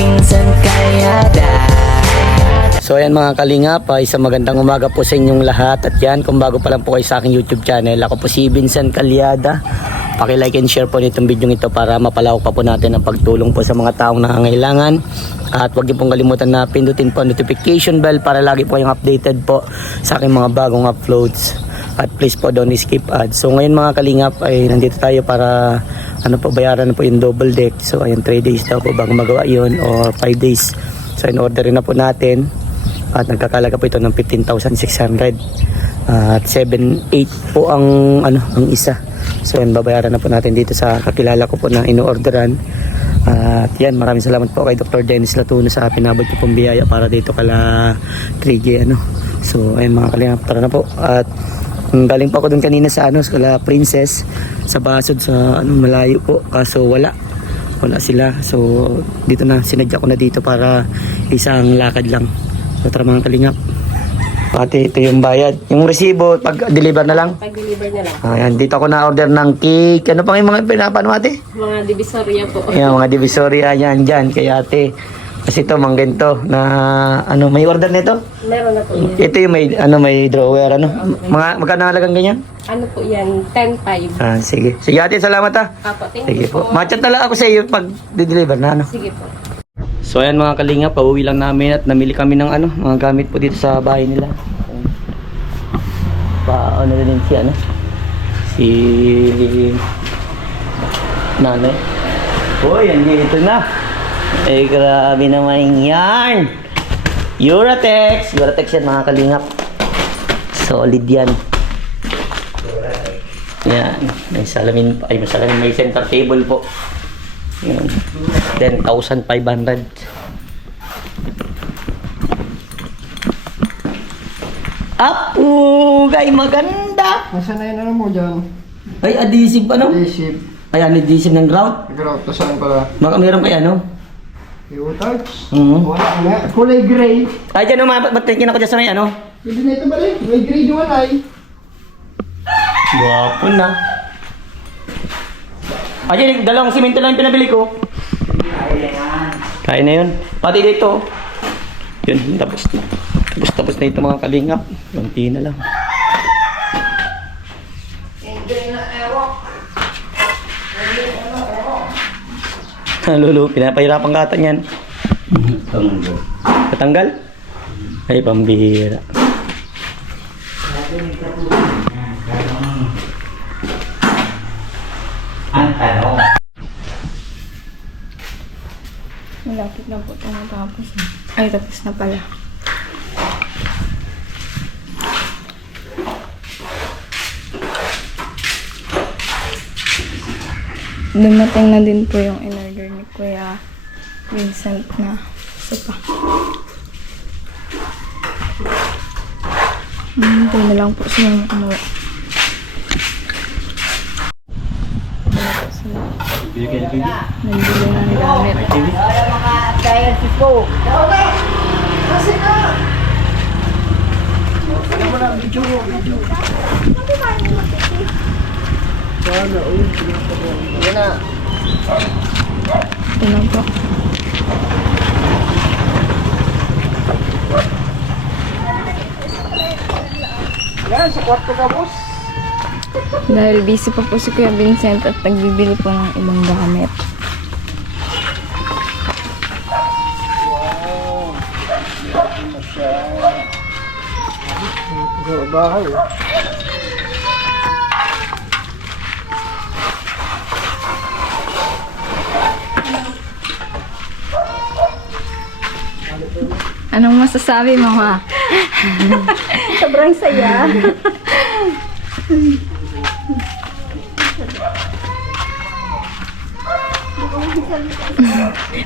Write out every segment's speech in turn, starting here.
Pinsan Kalyada. So ayan mga kalingap, isang magandang umaga po sa inyong lahat. At yan, kung bago pa lang po kayo sa aking YouTube channel, ako po si Vincent Kalyada. Paki-like and share po nitong video ito para mapalawak pa po natin ang pagtulong po sa mga taong nangangailangan. At huwag niyo pong kalimutan na pindutin po ang notification bell para lagi po kayong updated po sa aking mga bagong uploads. At please po don't skip ads. So ngayon mga kalingap ay nandito tayo para bayaran na po yung double deck. So ayun, 3 days daw po bago magawa yun or 5 days. So in-order rin na po natin. At nagkakalaga po ito ng 15,600 at 7,800 po ang isa. So yan, babayaran na po natin dito sa kakilala ko po na ino-orderan. At yan, maraming salamat po kay Dr. Dennis Latuno sa pinabot ko pong biyaya para dito kala 3G So ayun mga kalingap, tara na po. At galing pa ako dun kanina sa kala Princess sa Basod sa malayo po, kaso wala sila. So dito na, sinadya ko na dito para isang lakad lang. So tara mga kalingap. Pati ito yung bayad. Yung resibo, pag-deliver na lang? Pag-deliver na lang. Ayan, dito ako na-order ng cake. Ano pang yung mga pinapano ate? Mga divisoria po. Ayan, mga divisoria yan dyan kay ate. Kasi ito, manggento na may order nito? Meron na po yan. Ito yung may drawer, Mga, magkano halagang ganyan? Ano po yan? 10.5. Sige. Sige ate, salamat Apo, thank Sige you po. po. Machat na lang ako sa iyo pag deliver na Sige po. So ayan mga kalinga, pauwi lang namin at namili kami ng mga gamit po dito sa bahay nila. Na din si nanay. Hoy, andito na. Grabe naman yan. Uratex yan mga kalingap. Solid yan. Yan, may salamin, may center table po. Yan. 10,500. Gay, maganda. Nasaan na yun mo dyan? Ay, adhesive pa Adhesive. Ayan, adhesive ng grout. Grout, to saan pala? Baka meron kaya U-touch? Wala nga. Kulay gray. Ay, dyan ba't tingin ako dyan sa may Hindi na ito ba rin? May gray doon ay. Guwapo na. Ay, dalawang simento lang yung pinabili ko. Kaya na yun. Pati dito. Yun, tapos na. Tapos na ito mga kalingap. Kunti na lang. Lulu, pinapahirapan ka ata yan. Katanggal? Ay, pambihira. Ang tanong. Malapit na po ito matapos. Ay, tapos na pala. Dumating na din po yung in-order ni Kuya Vincent na sopa. Ito na lang po silang umuwi. Nandili na ng gamit. Ito na po. Yan, sa kwarto ka, boss. Dahil busy pa po si Kuya Vincent at nagbibili po ng ibang gamit. Wow. Ito na siya. Sa bahay. Anong masasabi mo, ha? Sobrang saya.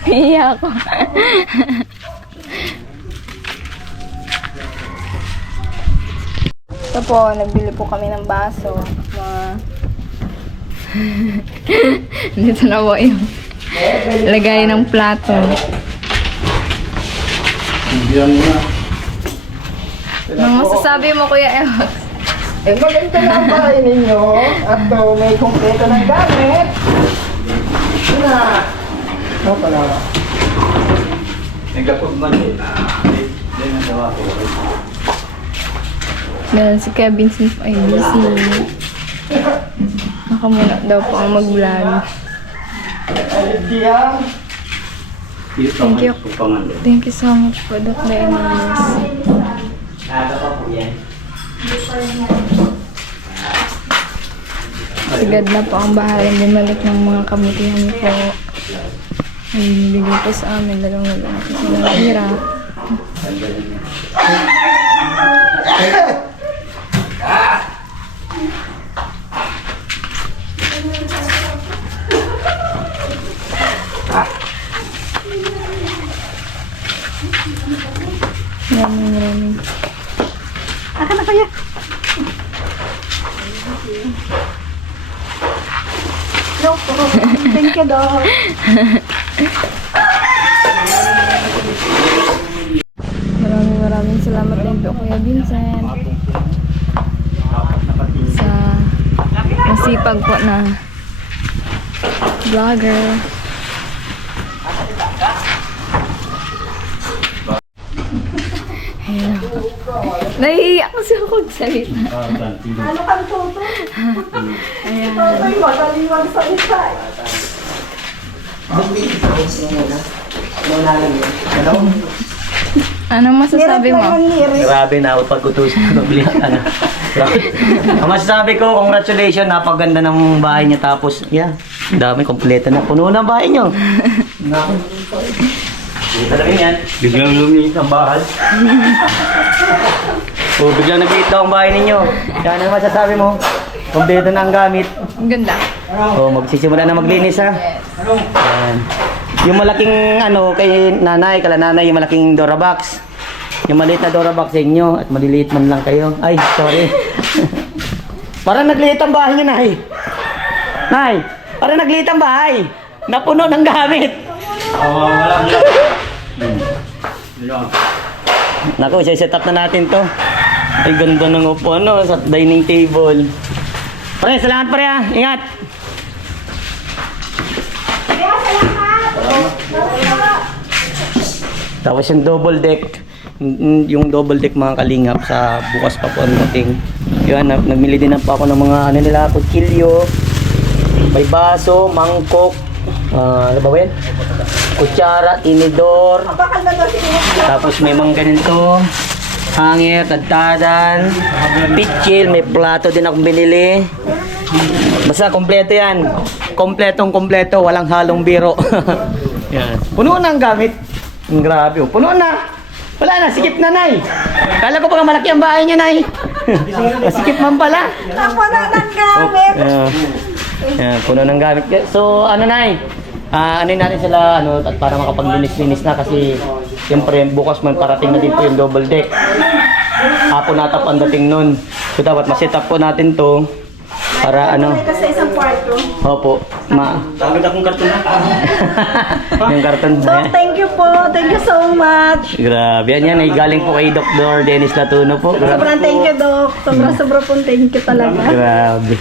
Iya ako. Ito po, nagbili po kami ng baso. Dito na po yung lagay ng plato. Anong masasabi mo, Kuya Ewa? Eh, maganda na ang bahay ninyo. At may kumpleto ng gamit. Ito na. Ito pala. Nagkapagman din. Hindi na daw ako. Dahil si Kevin Smith ay busy. Ako muna daw po ang mag-vlog. Thank you. Thank you so much po, Doc Dennis. Aga pa po yan. Si God na po ang bahalang bumalik ng mga kabutihan po. Ay, bigay po sa amin, lalong-lalong ako sa mahirap. Maraming. Akan na kaya? No, thank you, Doc. Maraming salamat din po Kuya Vincent sa masipag po na vlogger. Ayan. Nahihiyak kasi ako magsalita. Ano kang toto? Ayan. Toto'y magaling magsalita. Ano masasabi mo? Grabe na, pag-utusan. Ano. Ang masasabi ko, congratulations, napaganda ng bahay niya. Tapos, yeah, dami, kompleto na. Puno na ang bahay niyo. Hindi talaga yan. Biglang lumiit ang bahay. Biglang nag-iit daw ang bahay ninyo. Yan ang masasabi mo. Kompleto na ang gamit. Ang ganda. Magsisimula na maglinis ha. Yan. Yung malaking kay nanay, kala nanay, yung malaking Dorabox. Yung maliit na Dorabox sa inyo at maliliit man lang kayo. Ay, sorry. Parang nagliit ang bahay niyo, Nay. Nay, parang nagliit ang bahay. Napuno ng gamit. Naku, set up na natin to. Ay, ganda ng upuan, sa dining table. Pare, salamat pare ha. Ingat. Tapos yung double deck. Yung double deck mga kalingap sa bukas pa po ang dating. Yun, nagmili din po ako ng mga nila, kutsilyo, may baso, mangkok, ano ba yan? Kutsara, tinidor. Tapos may mga ganito, hanger, tadtadan, pitchil, may plato din akong binili. Basta kompleto yan. Kompletong-kompleto, walang halong biro. Yan. Puno na ang gamit. Grabe, puno na. Wala na, sikip na, Nay. Kala ko pa malaki ang bahay niya, Nay. Sikip man pala. Puno ng gamit. Yan, puno ng gamit. So, Nay? Ano'y natin sila, at para makapaglinis-linis na kasi siyempre bukas man parating na din po yung double deck. Hapon natap ang dating nun. So, dapat maset up po natin to para Kasi isang kwarto. Opo. Dami na akong karton na. Yung karton So, na. thank you po. Thank you so much. Grabe. Yan ay galing po kay Dr. Dennis Latuno po. Sobrang thank you, Doc. Sobra pong thank you talaga. Grabe.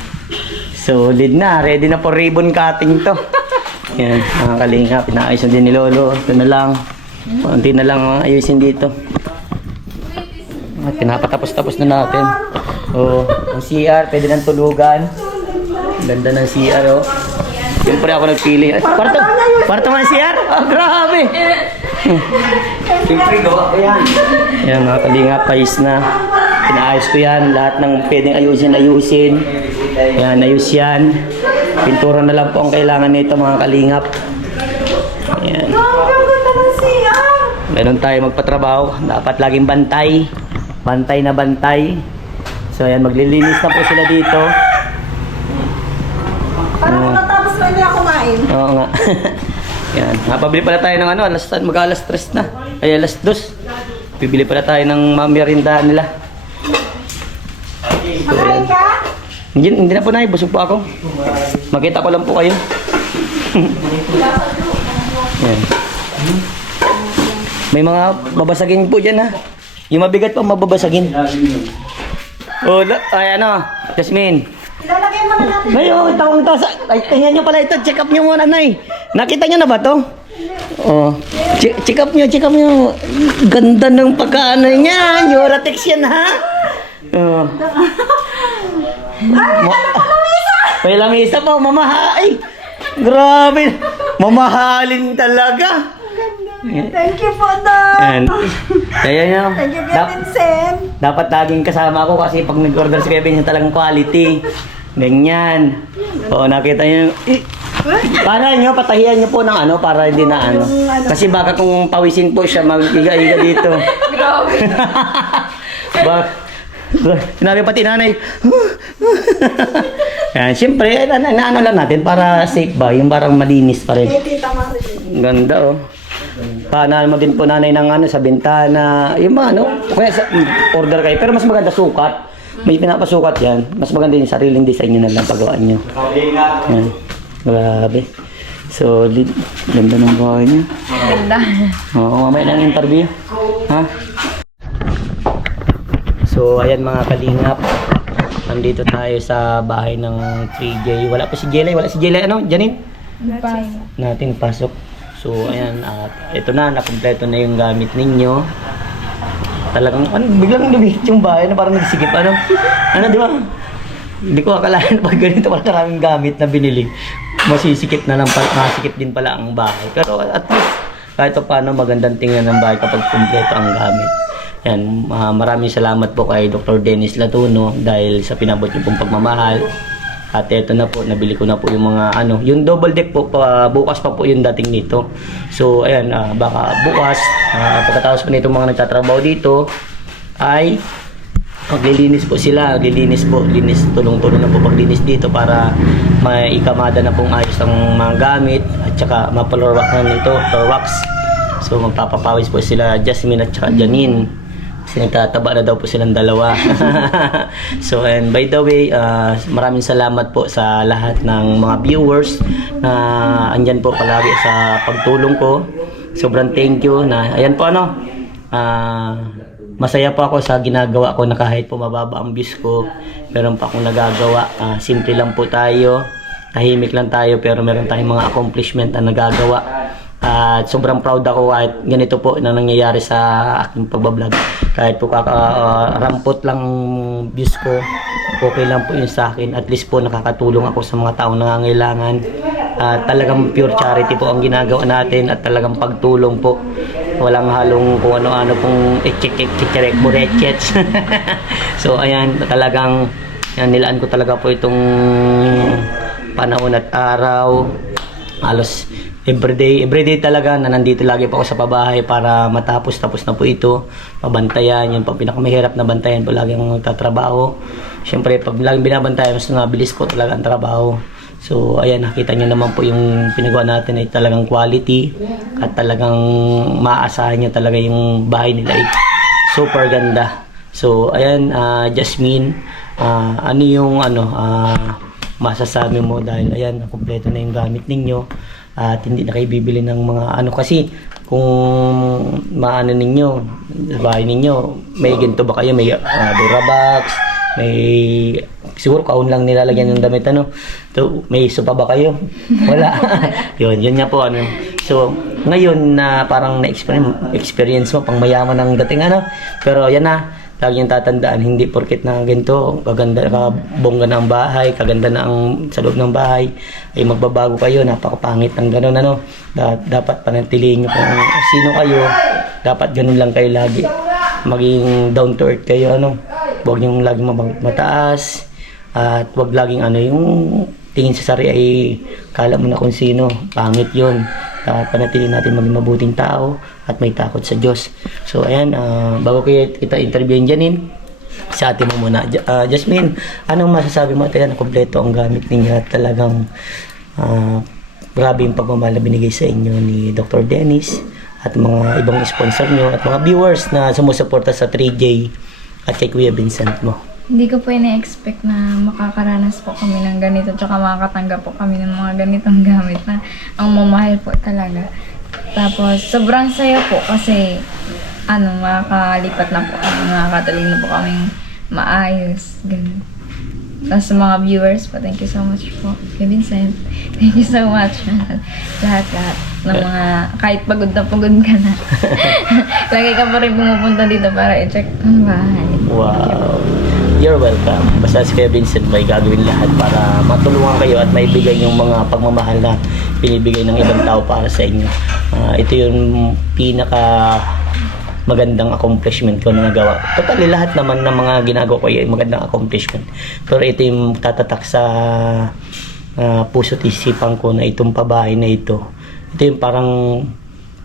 Solid na. Ready na po ribbon cutting to. Yan. Mga kalinga. Pinaayos na din ni Lolo. Ito na lang. Kunti na lang ayusin dito. At pinapatapos-tapos na natin. Oh, ang CR, pwede nang tulugan. Ganda ng CR, oh. Siyempre ako nagpili. Kwarto nga CR? Oh, grabe! Siyempre, gawa ko yan. Yan, mga kalinga, pais na. Pinaayos ko yan. Lahat ng pwedeng ayusin. Yan, ayos yan. Pintura na lang po ang kailangan nito, mga kalingap. Yan. Meron tayo magpatrabaho. Dapat laging bantay. Bantay na bantay. So ayan, maglilinis na po sila dito. Parang matapos na niya kumain. Oo nga. Yan, napabili pala tayo ng mag-alas 3 na. Ay, alas 2. Bibili pala tayo ng mamirindahan nila. So, Makain ka? hindi na po na, busog po ako. Makita ko lang po kayo. Yan. May mga babasagin po dyan ha. Yung mabigat pa mababasagin. Oh, ay Jasmine. Ilalagay mo na natin. Ngayon, tawang to. Ay, tingnan nyo pala ito. Check up nyo muna, Nay. Nakita nyo na ba to? Oh, check up nyo, check up nyo. Ganda ng pagkaano niya. Neuratex yan, ha? Oh. May lamisa pa, mamahay. Grabe. Mamahalin talaga. Thank you po, Doc. And, kaya nyo. Thank you, Vincent. Dapat laging kasama ako kasi pag nag-order si Kevin yung talagang quality. Ganyan. Oo, nakita nyo. Para nyo, patahian nyo po ng ano, para hindi na ano. Kasi baka kung pawisin po siya, mag-iga-iga dito. Grabe. Sinabi pati nanay. Yan, siyempre, naano lang natin para safe ba, yung parang malinis pa rin. Ganda oh. Paano mo din po nanay ng ano sa bintana, yung mga ano, kaya order kayo. Pero mas maganda sukat. May pinapasukat yan. Mas maganda yung sariling design nyo na lang pagawaan nyo. Yan. Grabe. Solid. Ganda ng bahay niya. Ganda. Oo, mamaya ng interview. Ha? So, ayan mga kalingap. Nandito tayo sa bahay ng 3J. Wala pa si Jelay. Wala si Jelay. Ano? Janine? Natin pasok. So, ayan. Ito na. Nakompleto na yung gamit ninyo. Talagang, biglang lumikit yung bahay na parang nagsikip. Ano, di ba? Hindi ko akalain pag ganito pala maraming gamit na binili. Masisikip na lang, masikip din pala ang bahay. Pero at least, kahit paano magandang tingnan ng bahay kapag kumpleto ang gamit. Yan, maraming salamat po kay Dr. Dennis Latuno dahil sa pinabot niyo pong pagmamahal. At eto na po, nabili ko na po yung mga ano, yung double deck po, bukas pa po yung dating nito. So, ayan, baka bukas, pagkatapos po nito mga nagtatrabaho dito, ay maglilinis po sila, maglilinis po, tulong-tulong na po paglinis dito para maikamada na pong ayos ang mga gamit at saka ma-floor wax na nito, floor wax. So, magpapapawis po sila Jasmine at saka Janine. Kasi nagtataba na daw po silang dalawa. So, and by the way, maraming salamat po sa lahat ng mga viewers na andyan po palagi sa pagtulong ko. Sobrang thank you na, ayan po ano, masaya po ako sa ginagawa ko na kahit po mababa ang views ko, meron pa akong nagagawa. Simple lang po tayo, tahimik lang tayo, pero meron tayong mga accomplishment na nagagawa. At sobrang proud ako kahit ganito po na nangyayari sa aking pagbablog. Kahit po rampot lang views ko, okay lang po yun sa akin. At least po nakakatulong ako sa mga taong nangangailangan. Talagang pure charity po ang ginagawa natin at talagang pagtulong po. Walang halong kung ano-ano pong buretchets. So ayan, talagang yan, nilaan ko talaga po itong panahon at araw. Halos everyday talaga na nandito lagi po ako sa pabahay para tapos na po ito. Pabantayan, yun po pinakamahirap na bantayan po lagi ang magtatrabaho. Siyempre pag laging binabantayan, mas nabilis po talaga ang trabaho. So ayan, nakita nyo naman po yung pinagawa natin ay talagang quality at talagang maaasahan nyo talaga yung bahay nila ay super ganda. So ayan, Jasmine, ano yung masasabi mo dahil ayan, kumpleto na yung gamit ninyo at hindi na kayo bibili ng mga ano, kasi kung maano ninyo, bahay ninyo, may ginto ba kayo, may Durabox, may siguro kaun lang nilalagyan ng damit ano, to, may sopa ba kayo? Wala. yun nga po ano. So ngayon na parang na-experience mo pang mayaman ang dating ano, pero yan na, lagi yung tatandaan, hindi porket na ganito, kaganda, kabongga na ang bahay, kaganda na ang sa loob ng bahay, ay magbabago kayo, napakapangit ng gano'n ano. Dapat panatilihin nyo kung sino kayo, dapat ganun lang kayo lagi. Maging down to earth kayo ano, huwag nyo laging mataas, at huwag laging ano, yung tingin sa sarili ay kala mo na kung sino, pangit yun. Panatilihin natin maging mabuting tao at may takot sa Diyos. So ayan, bago kita interviewin Janine, sa atin mo muna. Jasmine, anong masasabi mo? Talagang kompleto ang gamit ninyo at talagang grabe yung pagmamahal na binigay sa inyo ni Dr. Dennis at mga ibang sponsor nyo at mga viewers na sumusuporta sa 3J at kay Kuya Vincent mo. Hindi ko po ina-expect na makakaranas po kami ng ganito tsaka makakatanggap po kami ng mga ganitong gamit na ang mamahal po talaga. Tapos sobrang saya po kasi makakalipat na po kami, makakatuloy na po kaming maayos. Ganun. Tapos sa mga viewers po, thank you so much po. Kay Vincent, thank you so much. Lahat. ng mga kahit pagod na pagod ka na. Lagi ka pa rin pumupunta dito para i-check ang bahay. Wow. You're welcome. Basta si Kuya Vincent may gagawin lahat para matulungan kayo at maibigay yung mga pagmamahal na binibigay ng ibang tao para sa inyo. Ito yung pinaka magandang accomplishment ko na nagawa. Totally lahat naman ng mga ginagawa ko ay magandang accomplishment. Pero ito yung tatatak sa puso't isipan ko na itong pabahay na ito. Ito yung parang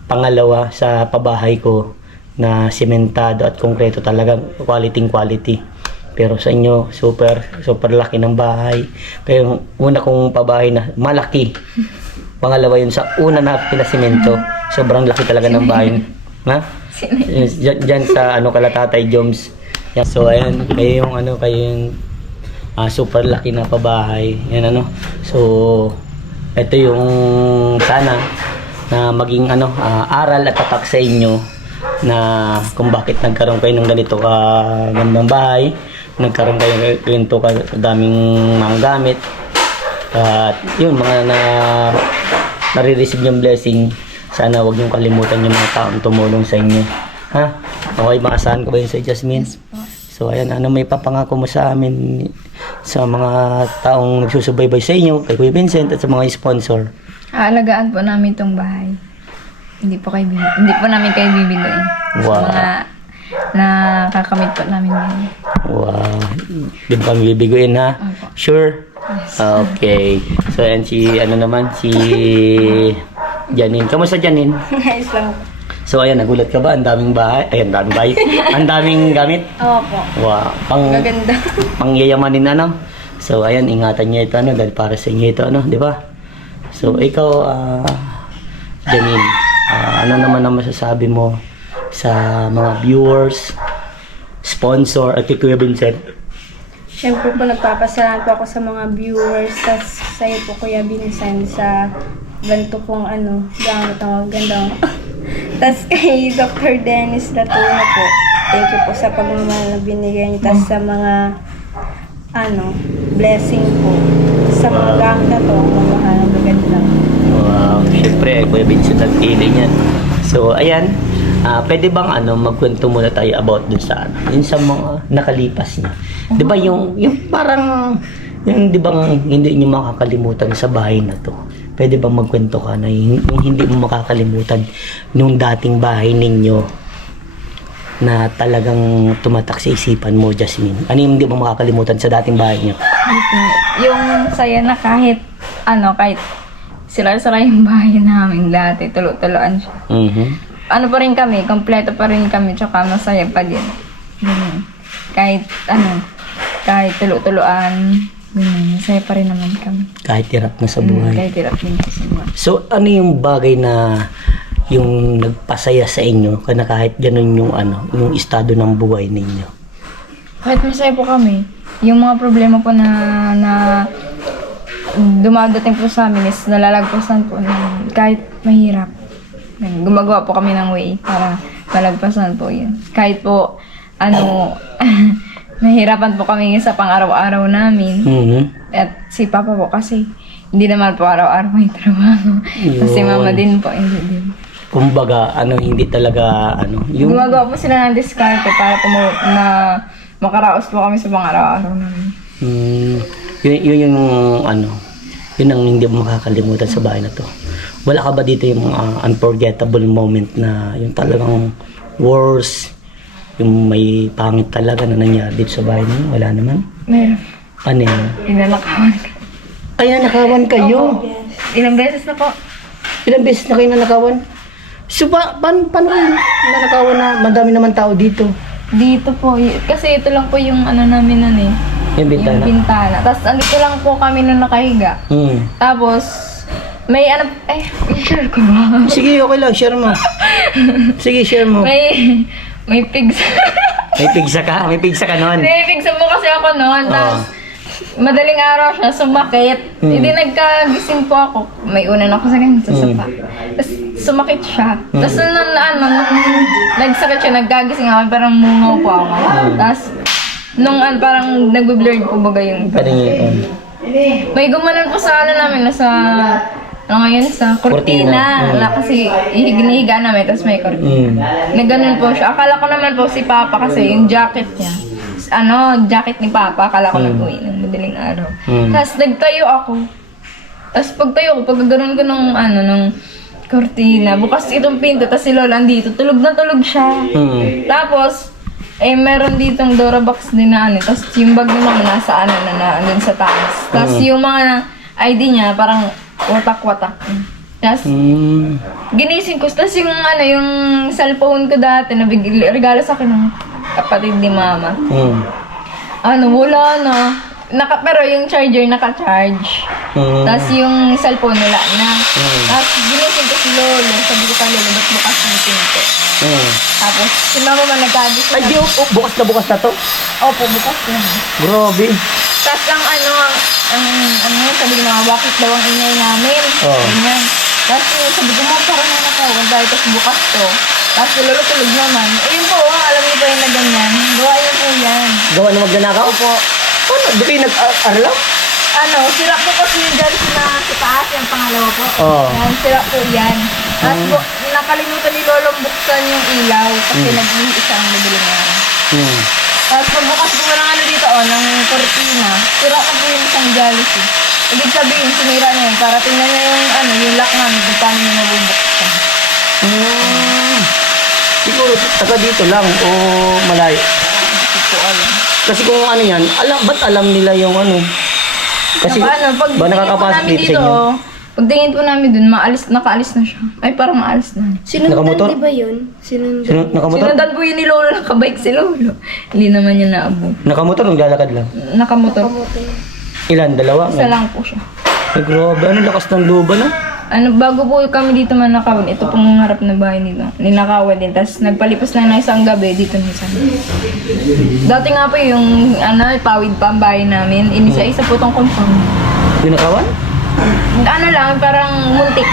pangalawa sa pabahay ko na sementado at konkreto, talagang quality. Pero sa inyo, super laki ng bahay. Kaya yung una kong pabahay na malaki. Pangalawa yun sa una na pinasimento. Sobrang laki talaga ng bahay. Ha? Diyan sa Kalatatay Joms. Yeah, so ayan, kayo yung super laki na pabahay. Yan So ito yung sana na maging aral at tatak sa inyo na kung bakit nagkaroon kayo ng ganito gandang bahay, nagkaroon kayo ganito daming mga gamit, at yun mga nare-receive yung blessing. Sana wag niyong kalimutan yung mga taong tumulong sa inyo, ha? Okay, maasahan ko ba yun sa Jasmine? So ayan, may papangako mo sa amin sa mga taong nagsusubaybay sa inyo, kay Kuya Vincent at sa mga sponsor? Aalagaan po namin itong bahay. Hindi po namin kayo bibigoyin. Wow. Sa mga nakakamit po namin din. Wow. Di ba kami bibiguin, ha? Opo. Sure? Yes. Okay. So ayan si Janine. Kamusta, Janine? Ayos lang. So ayan, nagulat ka ba? Ang daming bahay. Ay, ang daming bahay. Ang daming gamit. Opo. Wow. Gaganda. Pangyayamanin So ayan, ingatan niyo ito dahil para sa inyo ito di ba? So ikaw, Janine, ano naman ang masasabi mo sa mga viewers, sponsor at kay Kuya Vincent? Siyempre po, nagpapasalamat po ako sa mga viewers, tas sa'yo po, Kuya Vincent, sa ganito pong gamit ang magandang. Tas kay Dr. Dennis Latuno po, thank you po sa pagmamahal na binigay niyo, tas sa mga blessing po sa mga gamit na to, ang mamahal ang maganda. Wow, syempre, Kuya Vincent nagpili niyan. So ayan, pwede bang magkwento muna tayo about dun sa yun sa mga nakalipas niya. 'Di ba yung parang yung 'di bang hindi niyo makakalimutan sa bahay na to? Pwede bang magkwento ka na yung hindi mo makakalimutan nung dating bahay ninyo na talagang tumatak sa isipan mo, Jasmine? Ano yung hindi mo makakalimutan sa dating bahay niyo? Yung saya na kahit sila yung bahay namin dati, tulo-tuloan siya. Ano pa rin kami, kompleto pa rin kami, tsaka masaya pa din. Ganyan. Kahit tulo-tuloan, ganyan, masaya pa rin naman kami. Kahit hirap na sa buhay. Kahit hirap din sa buhay. So, ano yung bagay na yung nagpasaya sa inyo kahit ganun yung estado ng buhay ninyo? Kahit masaya po kami, yung mga problema po na dumadating po sa amin is nalalagpasan po namin kahit mahirap. Gumagawa po kami ng way para malagpasan po yun. Kahit po, nahihirapan po kami sa pang-araw-araw namin. At si Papa po kasi, hindi naman po araw-araw may trabaho. Si Mama din po, hindi din. Kumbaga, hindi talaga, yung... Gumagawa po sila ng diskarte para po na makaraos po kami sa pang-araw-araw namin. Yun ang hindi mo makakalimutan sa bahay na to. Wala ka ba dito yung unforgettable moment na yung talagang worst, yung may pangit talaga na nangyari dito sa bahay niyo? Wala naman? Meron. Ano yun? Inanakawan ka. Ay, nanakawan kayo? Ilang beses na po. Ilang beses na kayo nanakawan? So, paano kayo nanakawan na madami naman tao dito? Dito po. Kasi ito lang po yung namin nun eh. Yung bintana? Yung bintana. Tapos andito lang po kami nung nakahiga. Tapos, may share ko ba? Sige, okay lang, share mo. Sige, share mo. May pigs. May pigsa ka? May pigsa ka noon? May pigsa po kasi ako noon. Tapos, madaling araw siya, sumakit. Hindi nagkagising po ako. May unan ako sa ganyan, sa sapa. Tapos, sumakit siya. Tapos, nung nagsakit siya, nagkagising ako, parang mungaw po ako. Tapos, nung parang nag-blurred po baga yung Parang yun. may gumanon po sa namin, nasa ngayon sa Cortina. kurtina. Wala kasi hinihiga namin, tapos may kurtina. Na ganun po siya. Akala ko naman po si Papa kasi yung jacket niya. Jacket ni Papa, akala ko nag-uwi ng madaling araw. Tapos nagtayo ako. Tapos pagtayo ko, pag ganun ko ng kurtina, bukas itong pinto, tapos si Lola andito, tulog na tulog siya. Tapos, meron ditong Dora box din na tapos yung bag ni Mama nasa andun sa taas. Tapos yung mga ID niya, parang watak-watak. Tapos, ginising ko. Tapos yung cellphone ko dati, regalo sa akin ng kapatid ni Mama. Wala na. Pero yung charger naka-charge. Tapos yung cellphone wala na. Tapos ginising ko si Lolo. Sabi ko pa Lolo, ba't bukas ng pinto? Tapos si Mama man nagkagising. Ay, di, bukas na to? Opo, bukas na. Grabe. Tapos sabi ko mga bakit daw ang ingay namin. Ganyan. Tapos sabi ko mga parang nanakawan dahil tapos bukas to. Tapos si Lolo tulog naman. Ayun po, alam niyo ba yung na ganyan? Gawa niyo po yan. Gawa na magnanakaw? Opo. Ano? Di kayo nag-aralaw? Sira po kasi yung jersey na sa taas, yung pangalawa po. Oo. Sira po yan. Tapos nakalimutan ni Lolo buksan yung ilaw kasi nag-iisa ang nabili niya. Tapos pagbukas ko ng dito, ng cortina, sira ko po yung isang jersey. Ibig sabihin, sinira niya yun para tingnan niya yung lock namin kung paano niya mabubuksan. Siguro, taga dito lang o malayo? Hindi ko alam. Kasi kung yan, ba't alam nila yung Kasi, pag ba nakakapasok dito sa inyo? Pagtingin po namin dun, nakaalis na siya. Ay, parang maalis na. Nakamotor? Sinundan, di ba yun? Sinundan. Nakamotor? Sinundan po yun ni Lolo, nakabike si Lolo. Hindi naman niya naabot. Nakamotor o naglalakad lang? Nakamotor. Ilan? Dalawa? Isa lang po siya. Ay, grabe. Ano lakas ng luba na? Bago po kami dito manakawan, ito pong harap na bahay nito. Ninakawan din. Tapos nagpalipas na isang gabi dito na isang. Dati nga po yung pawid pa ang bahay namin. Inisa-isa po tong compound. Dinakawan? Lang, parang muntik.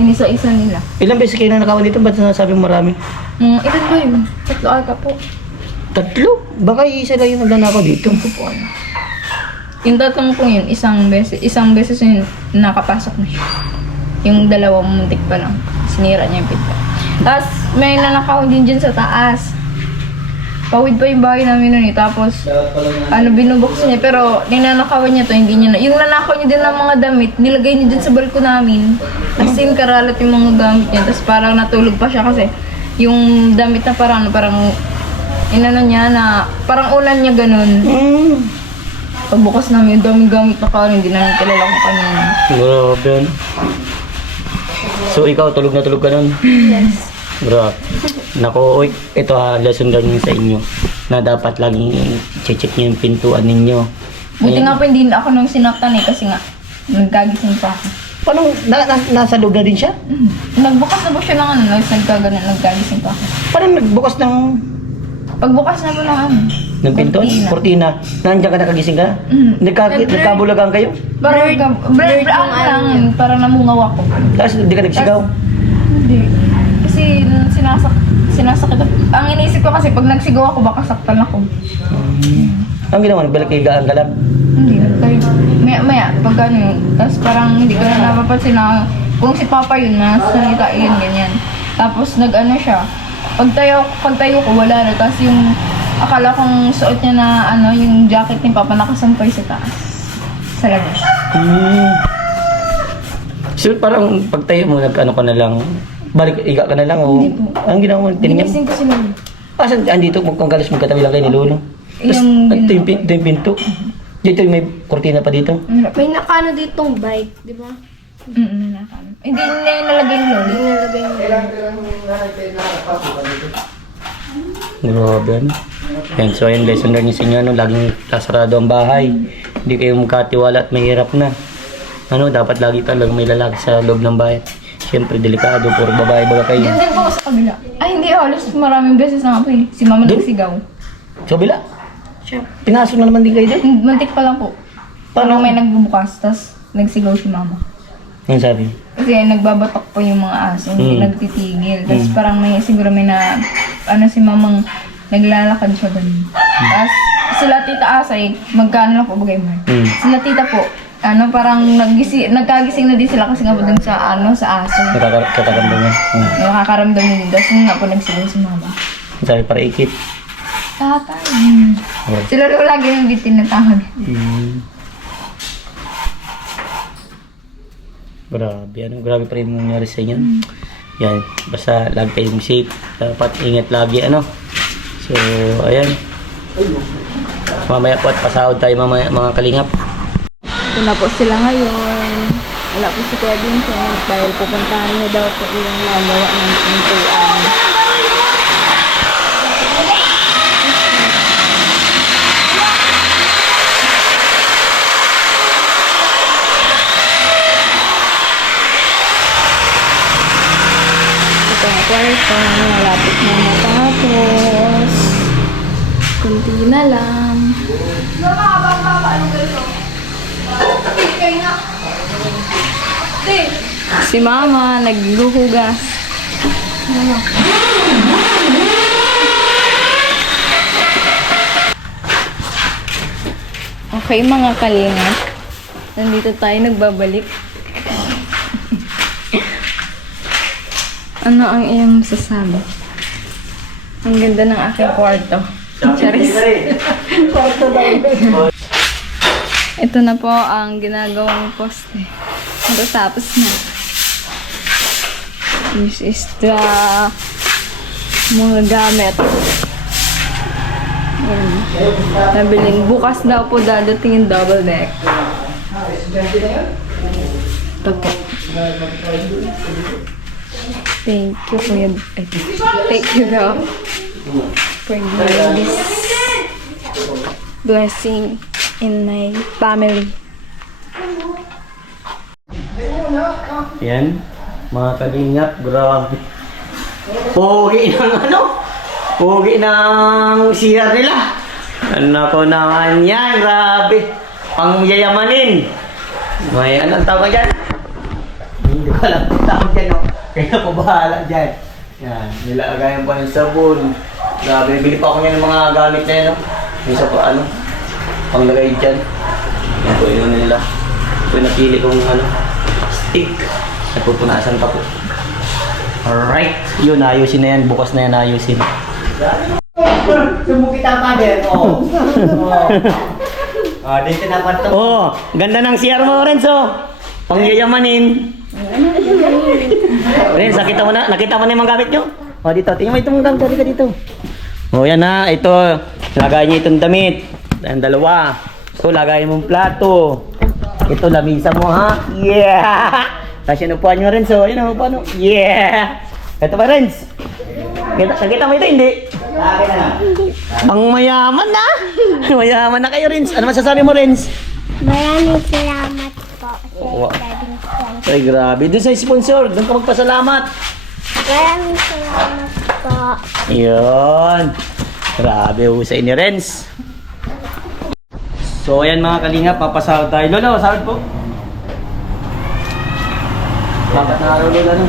Inisa-isa nila. Ilang beses kayo nanakawan dito? Ba't nasabi mo marami? Ilan ba yun? 3 ata po. 3? Baka isa lang yung nagnanakaw dito. Yung tatlong po yun, isang beses yun nakapasok na siya. Yung dalawang muntik pa lang. Sinira niya yung pinto. Tapos may nanakaw din dyan sa taas. Pawid pa yung bahay namin nun eh. Tapos binubuksan niya. Pero ninanakawan niya to, hindi niya na. Yung nanakaw niya din ng mga damit, nilagay niya dyan sa balko namin. As in, karalat yung mga gamit niya. Tapos parang natulog pa siya kasi yung damit na parang niya na parang ulan niya ganun. Pagbukas namin, yung daming gamit na kanin, hindi namin kilala kung kanina. Grabe. So ikaw, tulog na tulog ka nun? Yes. Grabe. Nako, ito lesson learning sa inyo na dapat laging check niyo yung pintuan ninyo. Buti nga po hindi na ako nung sinaktan kasi nga, nagkagising pa ako. Paano? Nasa loob na din siya? Nagbukas na po siya ng nagkagising pa ako. Paano nagbukas ng Pagbukas na po ng pintuan? Cortina. Nandiyan ka nakagising ka? Nagkabulagan kayo? Parang blurred lang, parang namungaw ako. Tapos hindi ka nagsigaw? Hindi. Kasi sinasakit ako. Ang iniisip ko kasi pag nagsigaw ako, baka saktan ako. Ang ginawa, nagbalak-higaan ka lang? Hindi, maya, pag tapos parang hindi ko na napapansin na kung si Papa yun, nasalita yun, ganyan. Tapos siya, pagtayo ko, wala na. Tapos yung akala kong suot niya na yung jacket ni Papa nakasampay sa taas. Sa labas. So parang pagtayo mo, ka na lang, iga ka na lang o Hindi po. ang ginawa mo, tinignan? Ginising ko si Lolo. Asan, andito, kung galas magkatabi lang kayo ni Lolo. Tapos, ito yung pinto. Dito may kortina pa dito. May nakano ditong bike, di ba? Hindi na nalagay ni Lolo. Nilagay mo. Grabe. Yan, so ayun, lesson learning sa inyo, laging kasarado ang bahay. Hindi kayo magkatiwala at mahirap na. Dapat lagi talagang may lalaki sa loob ng bahay. Siyempre, delikado, puro babae baga kayo. Diyan din po ako sa kabila. Ay, hindi. Halos maraming beses na nga po eh. Si Mama nagsigaw. So, bila? Siya. Pinasok na naman din kayo doon? Mantik pa lang po. Paano? Parang may nagbubukas, tapos nagsigaw si Mama. Ano sabi? Kasi nagbabatok po yung mga aso, hindi nagtitigil. Tapos parang siguro may si Mamang naglalakad siya ganun. Tapos sila Tita Asay, magkano lang po bagay mo. Sila Tita po, parang nagkagising na din sila kasi nga po dun sa sa aso. Kakaramdam niya. Nakakaramdam din dun. Kasi nga po nagsigaw si mama. Sabi para ikit. Tatay. Sila rin lagi yung tinatawag. Grabe pa rin nangyari sa inyo. Yan, basta lagi kayong safe. Dapat ingat lagi, So, ayan. Mamaya po at pasahod tayo mga kalingap. Ito na po sila ngayon. Wala po si Kuya Vincent dahil pupuntahan niya daw po yung nagawa ng pintuan. Ito ang kwarto. Malapit na matapos. Kunti na lang. Si Mama naghuhugas. Okay mga kalingap. Nandito tayo nagbabalik. Ano ang iyong masasabi? Ang ganda ng aking kwarto. Charis. Ito na po ang ginagawang poste. Tapos na. This is the mga gamit. Ayan. Nabiling. Bukas daw po dadating yung double deck. Ito po. Thank you Kuya. Thank you daw for giving this blessing in my family. Yan, mga kalingap, grabe. Pogi ng Pogi ng CR nila. Ano ko naman yan, grabe. Pang yayamanin. May anong tawag dyan? Hindi ko alam ang tawag dyan, Kaya po bahala dyan. Yan, nilagayan pa ng sabon. Grabe, bili pa ako niya ng mga gamit na yan, Yung sa panglagay dyan. Ito yun nila. Ito yung napili kong stick. Nagpupunasan pa po. Alright. Yun, ayusin na yan. Bukas na yan ayusin. Sumukita pa din. Dito na pa ito. Ganda ng CR mo, Renzo. Pangyayamanin. Renz, nakita mo na yung mga gamit nyo? Dito. Tingnan mo itong gamit dito. Yan na. Ito. Lagay niyo itong damit. Ang dalawa. So, lagay mong plato. Ito, lamisa mo, ha? Yeah! Tapos yung upuan nyo, Renzo. Ayun ang upuan mo. Yeah! Ito pa, Renz. Nakita mo ito, hindi? Ang mayaman na. Mayaman na kayo, Renz. Ano masasabi mo, Renz? Maraming salamat po Wow. sa Daddy Frank. Ay, grabe. Doon sa sponsor. Doon ka magpasalamat. Maraming salamat po. Yun. Grabe, husay ni Renz. So, ayan mga kalingap. Papasahod tayo. Lolo, sahod po. Dapat na araw, Lola, no?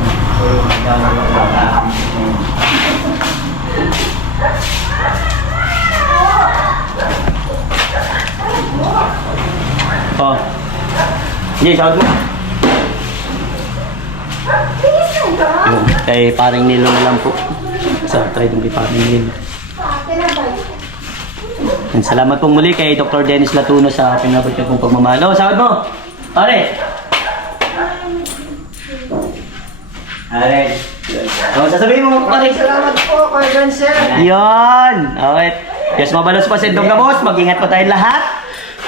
Sige, sahod mo. Kay paring Nilo na lang po. Try itong kay paring Nilo. And salamat po muli kay Dr. Dennis Latuno sa pinabot niyo pong pagmamahal. Sahod mo! Pare! Sasabihin mo, pare. Salamat po, Kuya Vincent. Yun! Okay. Diyos mabalos pa sa Indong Gabos. Mag-ingat po tayong lahat.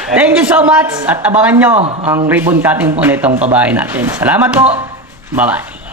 Thank you so much. At abangan nyo ang ribbon cutting po nitong babae natin. Salamat po. Bye-bye.